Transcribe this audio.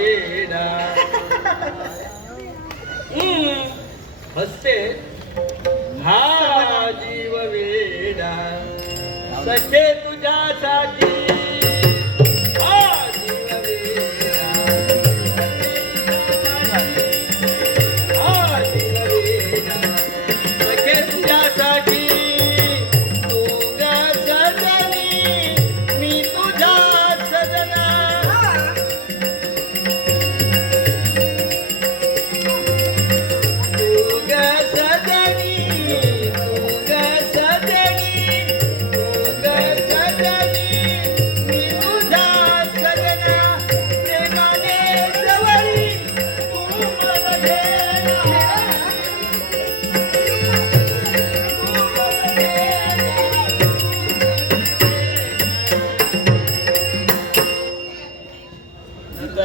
वेडा हम्म, हसते. हा जीव वेडा सखे तुझ्यासाठी